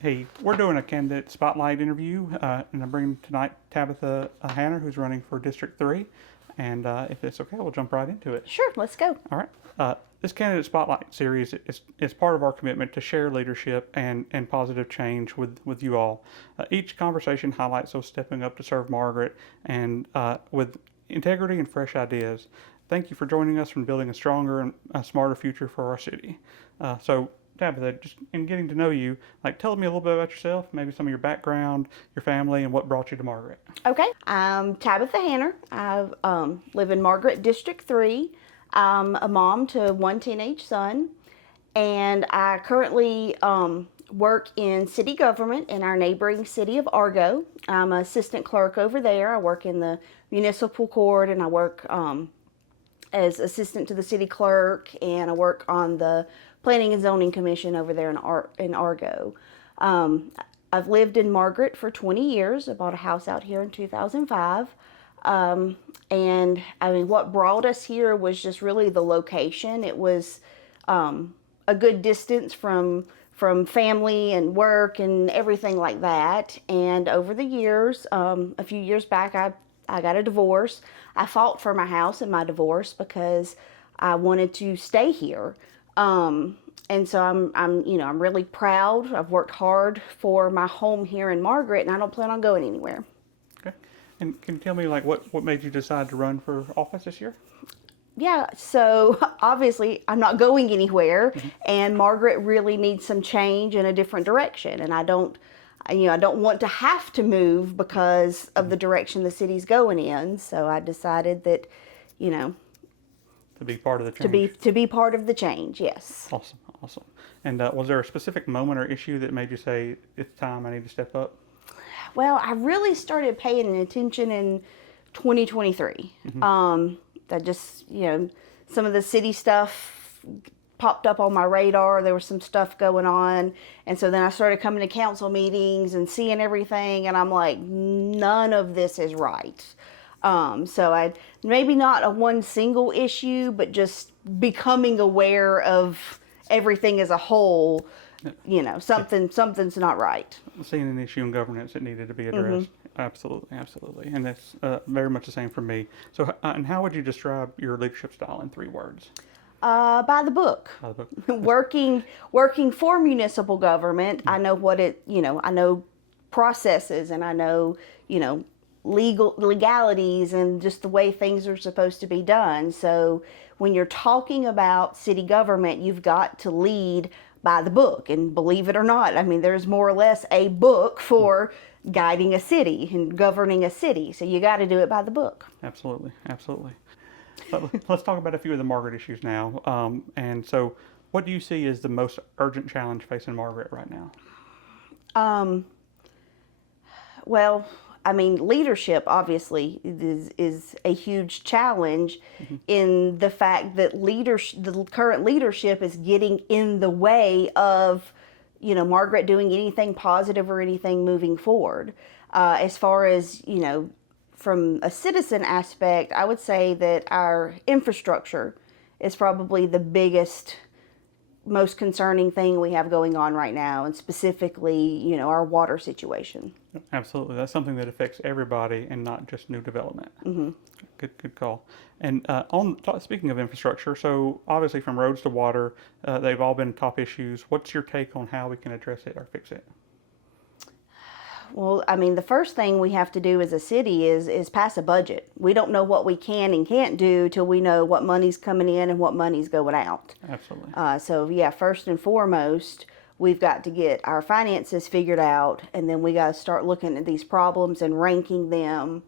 Hey, we're doing a candidate spotlight interview, and I'm bringing tonight Tabitha Hanner, who's running for District 3. And if it's okay, we'll jump right into it. Sure, let's go. All right. This candidate spotlight series is part of our commitment to share leadership and positive change with you all. Each conversation highlights those stepping up to serve Margaret and with integrity and fresh ideas. Thank you for joining us in building a stronger and a smarter future for our city. So Tabitha, just in getting to know you, like tell me a little bit about yourself, maybe some of your background, your family, and what brought you to Margaret. Okay, I'm Tabitha Hanner. I live in Margaret, District 3. I'm a mom to one teenage son, and I currently work in city government in our neighboring city of Argo. I'm an assistant clerk over there. I work in the municipal court, and I work as assistant to the city clerk, and I work on the Planning and Zoning Commission over there in Argo. I've lived in Margaret for 20 years. I bought a house out here in 2005. And I mean, what brought us here was just really the location. It was a good distance from family and work and everything like that. And over the years, a few years back, I got a divorce. I fought for my house in my divorce because I wanted to stay here. And so I'm really proud. I've worked hard for my home here in Margaret, and I don't plan on going anywhere. Okay. And can you tell me like what made you decide to run for office this year? Yeah, so obviously I'm not going anywhere, and Margaret really needs some change in a different direction, and I don't want to have to move because of the direction the city's going in. So I decided that, To be part of the change. to be part of the change. Yes. Awesome, awesome. And was there a specific moment or issue that made you say it's time I need to step up? Well, I really started paying attention in 2023. I just, some of the city stuff popped up on my radar. There was some stuff going on. And so then I started coming to council meetings and seeing everything. And I'm like, none of this is right. So I maybe not a one single issue, but just becoming aware of everything as a whole. Something's not right. Seeing an issue in governance that needed to be addressed. Absolutely, absolutely. And that's very much the same for me. So, and how would you describe your leadership style in 3 words? By the book. By the book. Working for municipal government, I know I know processes, and I know, legalities and just the way things are supposed to be done. So when you're talking about city government, you've got to lead by the book. And believe it or not, I mean, there's more or less a book for guiding a city and governing a city. So you got to do it by the book. Absolutely, absolutely. Let's talk about a few of the Margaret issues now. And so, what do you see as the most urgent challenge facing Margaret right now? Well, I mean, leadership obviously is a huge challenge in the fact that the current leadership is getting in the way of, Margaret doing anything positive or anything moving forward. As far as, from a citizen aspect, I would say that our infrastructure is probably the biggest, most concerning thing we have going on right now, and specifically, our water situation. Absolutely, that's something that affects everybody and not just new development. Good call. And speaking of infrastructure, so obviously from roads to water, they've all been top issues. What's your take on how we can address it or fix it? Well, I mean, the first thing we have to do as a city is pass a budget. We don't know what we can and can't do till we know what money's coming in and what money's going out. Absolutely. So yeah, first and foremost, we've got to get our finances figured out, and then we got to start looking at these problems and ranking them,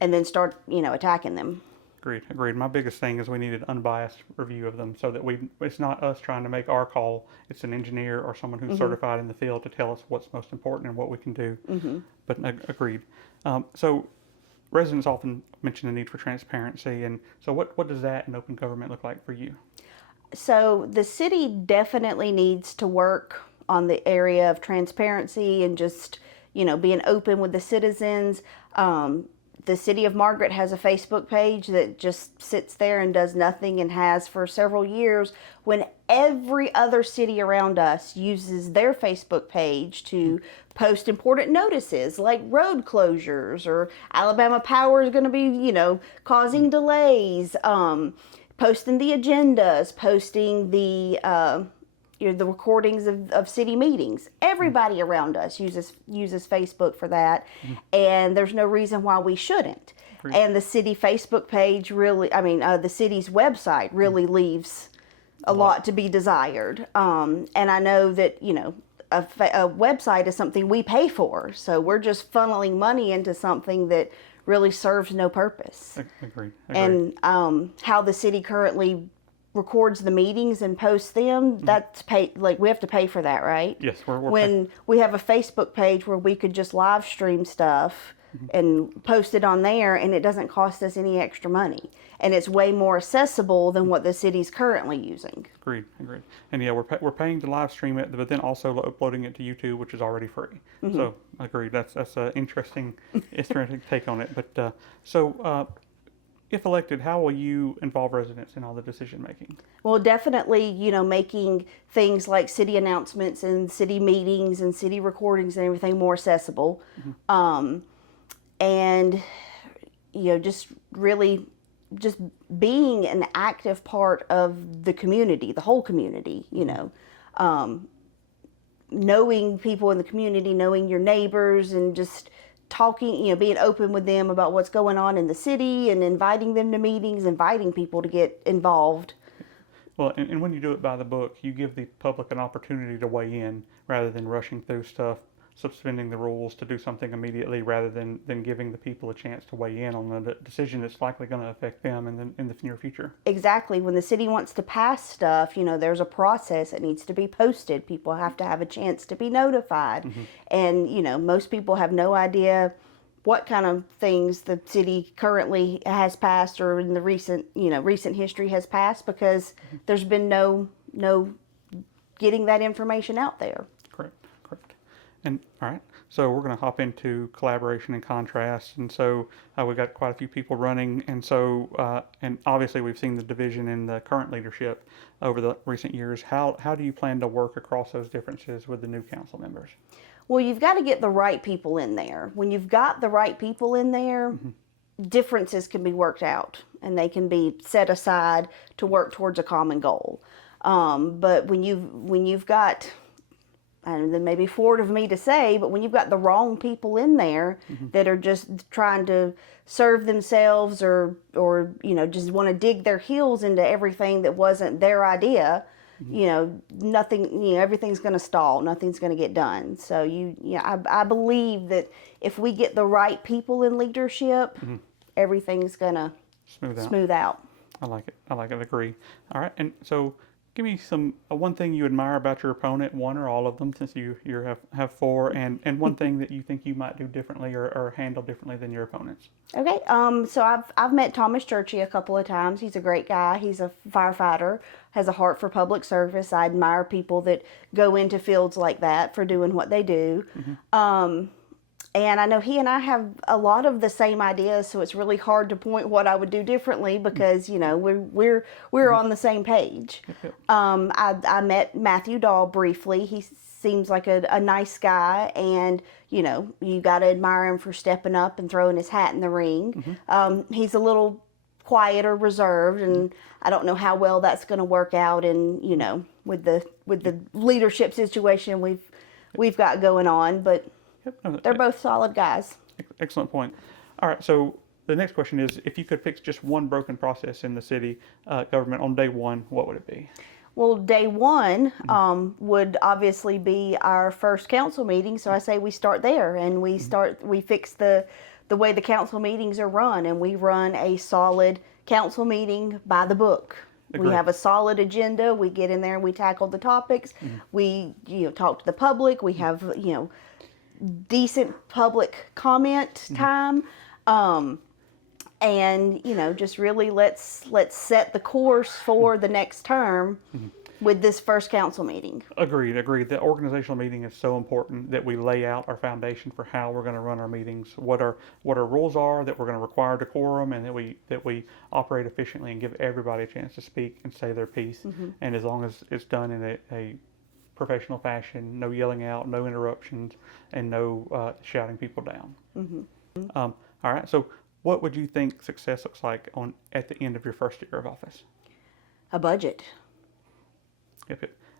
and then start, attacking them. Agreed. My biggest thing is we need an unbiased review of them so that it's not us trying to make our call. It's an engineer or someone who's certified in the field to tell us what's most important and what we can do. But agreed. So residents often mention the need for transparency. And so what does that in open government look like for you? So the city definitely needs to work on the area of transparency and just, being open with the citizens. the city of Margaret has a Facebook page that just sits there and does nothing, and has for several years, when every other city around us uses their Facebook page to post important notices like road closures, or Alabama Power is going to be, causing delays, posting the agendas, posting the recordings of city meetings. Everybody around us uses Facebook for that, and there's no reason why we shouldn't. Agreed. And the city Facebook page really, the city's website really leaves a lot to be desired. And I know that, a website is something we pay for, so we're just funneling money into something that really serves no purpose. Agreed. And how the city currently records the meetings and posts them, that's pay, like we have to pay for that, right? Yes, we're when we have a Facebook page where we could just live stream stuff and post it on there, and it doesn't cost us any extra money, and it's way more accessible than what the city's currently using. Agreed. And yeah, we're paying to live stream it, but then also uploading it to YouTube, which is already free. So agreed. That's an interesting take on it. But if elected, how will you involve residents in all the decision making? Well, definitely, making things like city announcements and city meetings and city recordings and everything more accessible. And, just really just being an active part of the community, the whole community, knowing people in the community, knowing your neighbors, and just talking, being open with them about what's going on in the city, and inviting them to meetings, inviting people to get involved. Well, and when you do it by the book, you give the public an opportunity to weigh in rather than rushing through stuff, suspending the rules to do something immediately, rather than giving the people a chance to weigh in on the decision that's likely going to affect them in the near future. Exactly. When the city wants to pass stuff, there's a process that needs to be posted. People have to have a chance to be notified. And, most people have no idea what kind of things the city currently has passed, or in the recent history has passed, because there's been no getting that information out there. Correct. And all right, so we're going to hop into collaboration and contrast. And so we've got quite a few people running, and so and obviously we've seen the division in the current leadership over the recent years. How do you plan to work across those differences with the new council members? Well, you've got to get the right people in there. When you've got the right people in there, differences can be worked out, and they can be set aside to work towards a common goal. But when you've got, and then maybe forward of me to say, but when you've got the wrong people in there that are just trying to serve themselves, or just want to dig their heels into everything that wasn't their idea, nothing, everything's going to stall. Nothing's going to get done. So I believe that if we get the right people in leadership, everything's going to smooth out. I like it. Agree. All right. And so give me one thing you admire about your opponent, one or all of them, since you have four, and one thing that you think you might do differently or handle differently than your opponents. Okay. So I've met Thomas Churchy a couple of times. He's a great guy. He's a firefighter, has a heart for public service. I admire people that go into fields like that for doing what they do. And I know he and I have a lot of the same ideas, so it's really hard to point what I would do differently, because we're on the same page. I met Matthew Dahl briefly. He seems like a nice guy, and you got to admire him for stepping up and throwing his hat in the ring. He's a little quieter, reserved, and I don't know how well that's going to work out in with the leadership situation we've got going on, but they're both solid guys. Excellent point. All right, so the next question is, if you could fix just one broken process in the city government on day one, what would it be? Well, day one would obviously be our first council meeting, so I say we start there, and we fix the way the council meetings are run, and we run a solid council meeting by the book. Agreed. We have a solid agenda. We get in there and we tackle the topics. We talk to the public. We have decent public comment time, and just really let's set the course for the next term, with this first council meeting. Agreed, agreed. The organizational meeting is so important that we lay out our foundation for how we're going to run our meetings, what our rules are, that we're going to require decorum, and that we operate efficiently and give everybody a chance to speak and say their piece. And as long as it's done in a professional fashion, no yelling out, no interruptions, and no shouting people down. All right. So, what would you think success looks like at the end of your first year of office? A budget.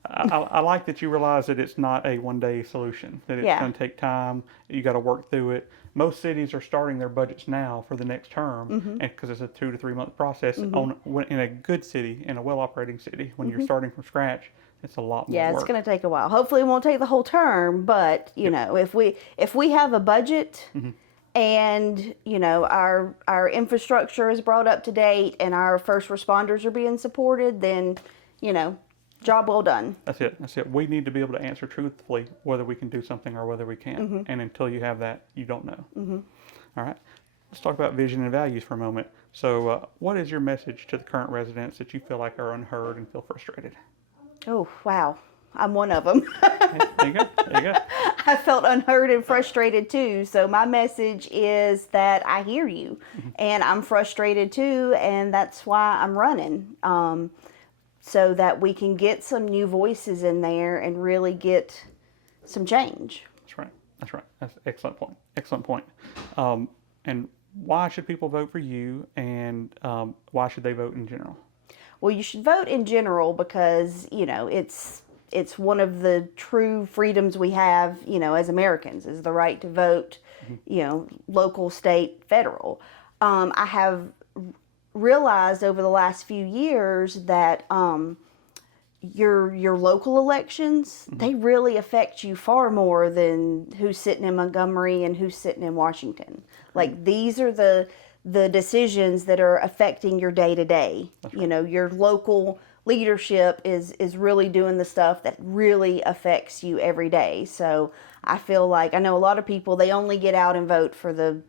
I like that you realize that it's not a one-day solution, that it's going to take time. You got to work through it. Most cities are starting their budgets now for the next term, and because it's a 2 to 3 month process. In a good city, in a well-operating city, when you're starting from scratch, it's a lot more Yeah, work. it's going to take a while. Hopefully, it won't take the whole term, but you know, if we have a budget. And you know, our infrastructure is brought up to date and our first responders are being supported, then you know, job well done. That's it. We need to be able to answer truthfully whether we can do something or whether we can't. And until you have that, you don't know. All right. Let's talk about vision and values for a moment. So what is your message to the current residents that you feel like are unheard and feel frustrated? Oh, wow. I'm one of them. There you go. There you go. I felt unheard and frustrated too. So my message is that I hear you and I'm frustrated too. And that's why I'm running. So that we can get some new voices in there and really get some change. That's right. That's right. That's an excellent point. Excellent point. And why should people vote for you, and why should they vote in general? Well, you should vote in general because, you know, it's one of the true freedoms we have, you know, as Americans, is the right to vote, you know, local, state, federal. I have realized over the last few years that your local elections, they really affect you far more than who's sitting in Montgomery and who's sitting in Washington. Like, these are the decisions that are affecting your day to day. You know, your local leadership is really doing the stuff that really affects you every day. So I feel like, I know a lot of people, they only get out and vote for the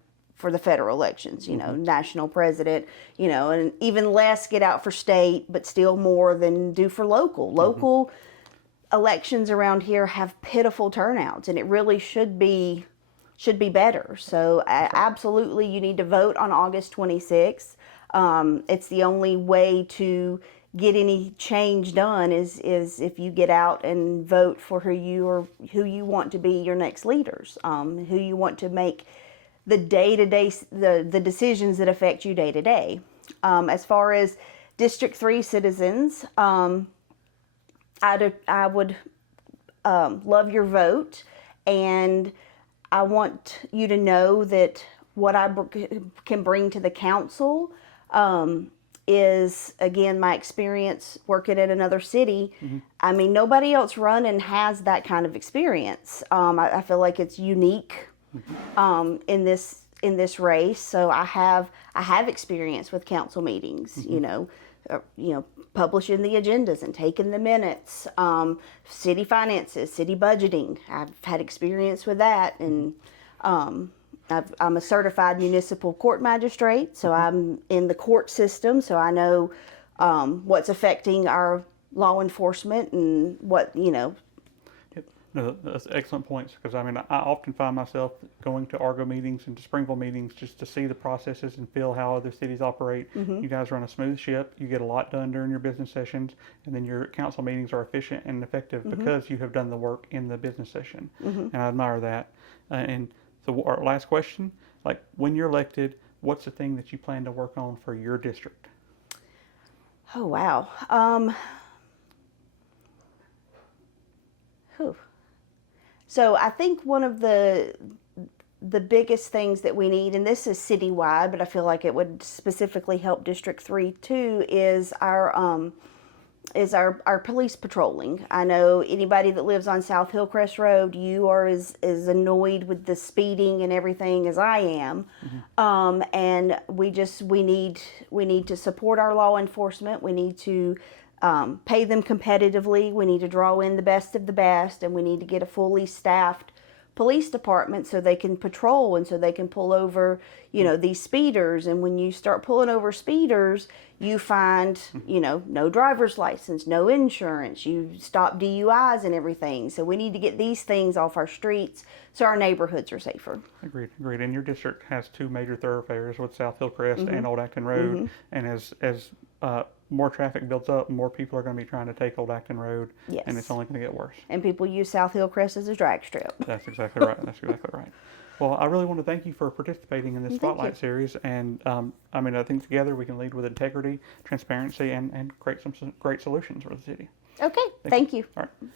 federal elections, you know, national president, you know, and even less get out for state, but still more than do for local. Local elections around here have pitiful turnouts, and it really should be better. So absolutely, you need to vote on August 26th. It's the only way to get any change done is if you get out and vote for who you want to be your next leaders, who you want to make the day-to-day, the decisions that affect you day-to-day. As far as District 3 citizens, I would love your vote, and I want you to know that what I can bring to the council is, again, my experience working in another city. I mean, nobody else running has that kind of experience. I feel like it's unique in this race. So I have experience with council meetings. You know, publishing the agendas and taking the minutes, city finances, city budgeting. I've had experience with that, and I'm a certified municipal court magistrate, so I'm in the court system, so I know what's affecting our law enforcement and what, you know. No, that's excellent points, because I mean, I often find myself going to Argo meetings and to Springville meetings just to see the processes and feel how other cities operate. You guys run a smooth ship. You get a lot done during your business sessions, and then your council meetings are efficient and effective because you have done the work in the business session. And I admire that. And so our last question, like, when you're elected, what's the thing that you plan to work on for your district? Oh, wow. So I think one of the biggest things that we need, and this is citywide, but I feel like it would specifically help District 3 too, is our police patrolling. I know anybody that lives on South Hillcrest Road, you are as annoyed with the speeding and everything as I am. And we need to support our law enforcement. We need to pay them competitively. We need to draw in the best of the best, and we need to get a fully staffed police department so they can patrol and so they can pull over, these speeders. And when you start pulling over speeders, you find, no driver's license, no insurance, you stop DUIs and everything. So we need to get these things off our streets so our neighborhoods are safer. Agreed. And your district has two major thoroughfares with South Hillcrest and Old Acton Road. And as more traffic builds up, more people are going to be trying to take Old Acton Road. Yes. And it's only going to get worse. And people use South Hillcrest as a drag strip. That's exactly right. That's exactly right. Well, I really want to thank you for participating in this Spotlight series. And I think together we can lead with integrity, transparency, and create some great solutions for the city. Okay. Thank you. All right.